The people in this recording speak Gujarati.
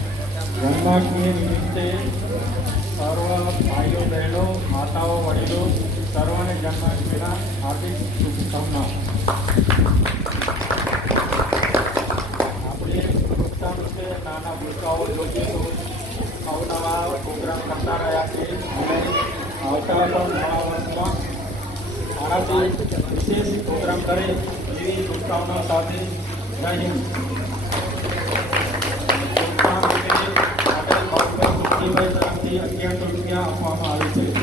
જન્માષ્ટમી નિમિત્તે સર્વ ભાઈઓ બહેનો માતાઓ વડીલો સર્વને જન્માષ્ટમીના હાર્દિક શુભકામનાઓ. આપણે પ્રોત્સાહન રૂપે નાના ભૂલકાઓ લોકો અવનવા પ્રોગ્રામ કરતા રહ્યા છે અને આવતા નવા વર્ષમાં આનાથી વિશેષ પ્રોગ્રામ કરે એવી શુભકામનાઓ સાથે જય હિન્દ. ₹1100 આપવામાં આવે છે.